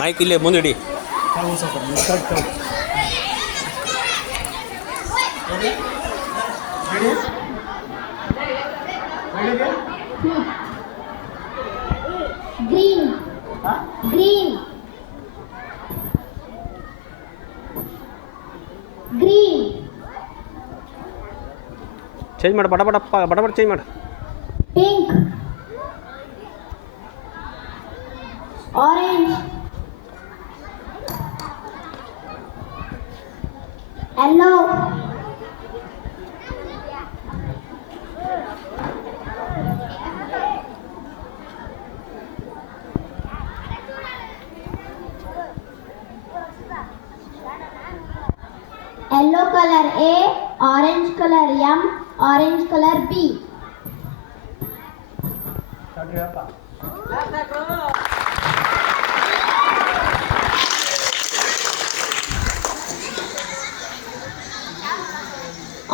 Mic ಇಲ್ಲೇ ಮುಂದಿಡಿ. Green green green change ಮಾಡು, ಬಡ ಬಡ ಚೇಂಜ್ ಮಾಡು. Pink orange yellow yellow color A, orange color M, orange color B.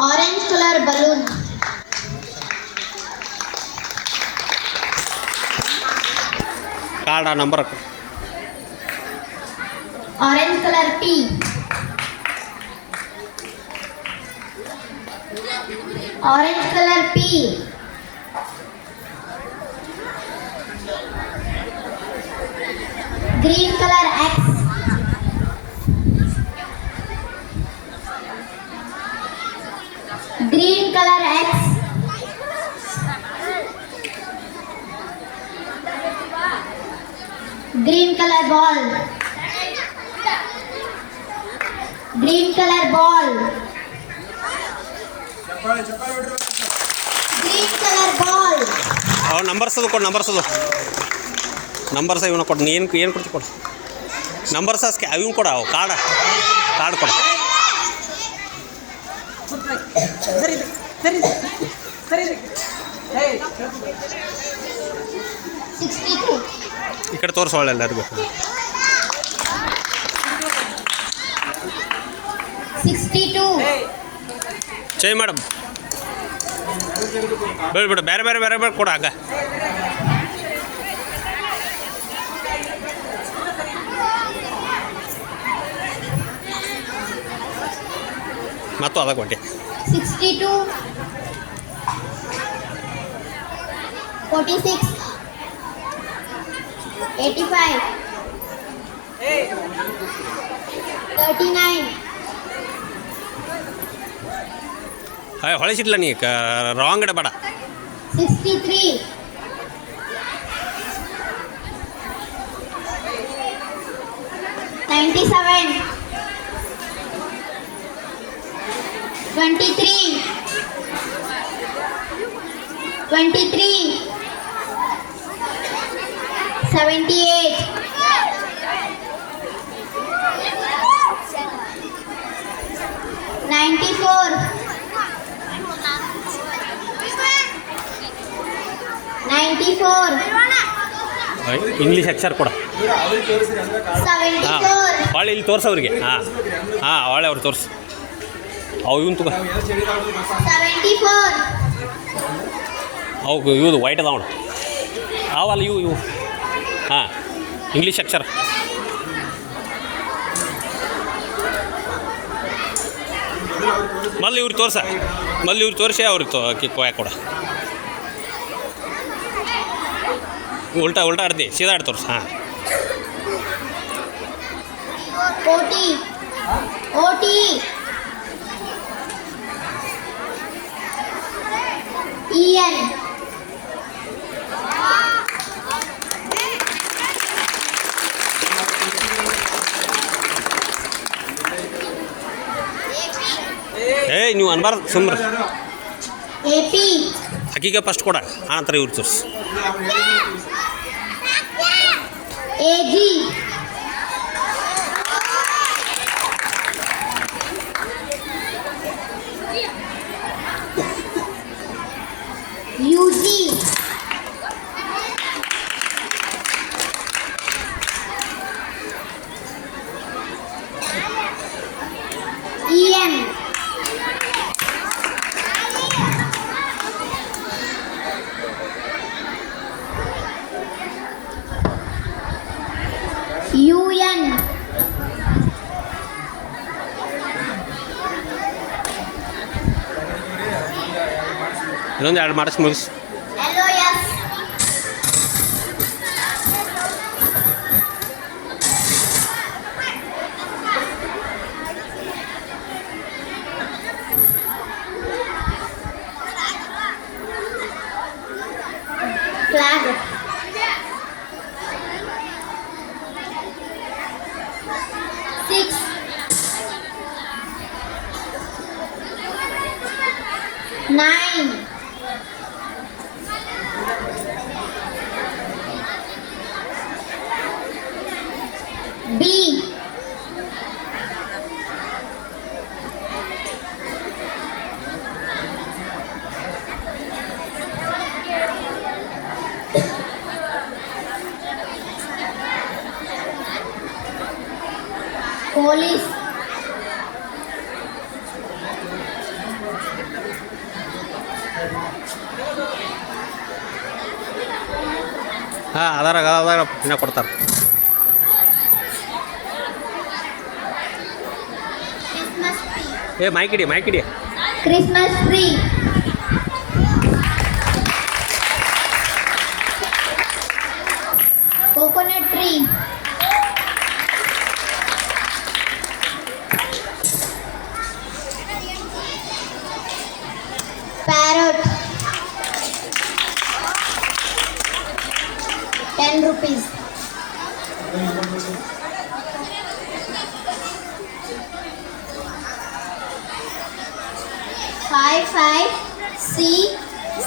Orange color balloon. Card number. Orange color P. Orange color P. Green color X. Green color X. Green color ball. Green color ball. Green color ball. ಅವು numbers ಅದು ಕೊಡು, numbers ಇವನು ಕೊಡು. ಏನು ಕೊಡ್ತಿ ಕೊಡು numbers ಅಸ್ಕೆ ಇವನು ಕೊಡ. ಅವು ಕಾರ್ಡ್ ಕೊಡು. ಈ ಕಡೆ ತೋರಿಸೋಳೆ ಎಲ್ಲರಿಗೂ. 62. ಚೇಂಜ್ ಮೇಡಮ್, ಬೇಡ ಬೇರೆ ಕೊಡ. ಆಗ ಮತ್ತು ಅದ ಕೊಟ್ಟೆ. 62. 46. 85. 39. ಹೊಳಿಸಿಡ್ಲ ನೀ ರಾಂಗ್ ಇಡ ಬೇಡ. 63. 97. 23. 23. 78. 94. 94. ಇಂಗ್ಲೀಷ್ ಅಕ್ಷರ ಕೊಡ. 74. ಹೊಳೆ ಇಲ್ಲಿ ತೋರ್ಸ ಅವ್ರಿಗೆ. ಹೊಳೆ ಅವ್ರು ತೋರ್ಸು. ಅವು ಇವನು ತಗೋ. 74. ಅವು ಇವು ವೈಟ್ ಅದಾವಣ. ಅವಲ್ಲ ಇವು ಇಂಗ್ಲೀಷ್ ಅಕ್ಷರ. ಮೊದಲು ಇವ್ರು ತೋರಿಸಿ ಅವ್ರಿಗೆ ಕೊಯ್ಯ ಕೊಡ. ಉಲ್ಟಾ ಆಡ್ತಿ, ಸೀದಾ ಆಡ್ ತೋರ್ಸು. 40. EN. ನೀವು ಅನ್ಬಾರ್ದು ಸುಮ್ರ. AP. ಅಕ್ಕಿಗೆ ಫಸ್ಟ್ ಕೊಡ, ಆನಂತರ ಇವ್ರು ತೋರಿಸು. AG. UG. EM. ಇನ್ನೊಂದು 2 ಮಾಡಿಸಿ ಮುಗಿಸಿ. LOS. Flag. Six. Nine. B. Police. ಹಾಂ ಅದಾರಾಗ ಇನ್ನೂ ಕೊಡ್ತಾರೆ. Christmas tree. ಮೈಕಿಡಿ. Christmas tree. Coconut tree. Parrot. 10 rupees. Five C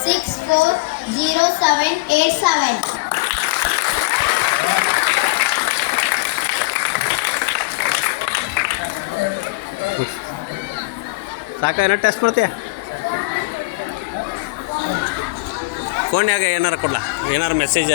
640787. ಸಾಕ ಏನೋ ಟೆಸ್ಟ್ ಮಾಡ್ತೀಯ? ಫೋನ್ಯಾಗ ಏನಾರು ಕೊಡ್ಲಾ? ಏನಾರು ಮೆಸೇಜ್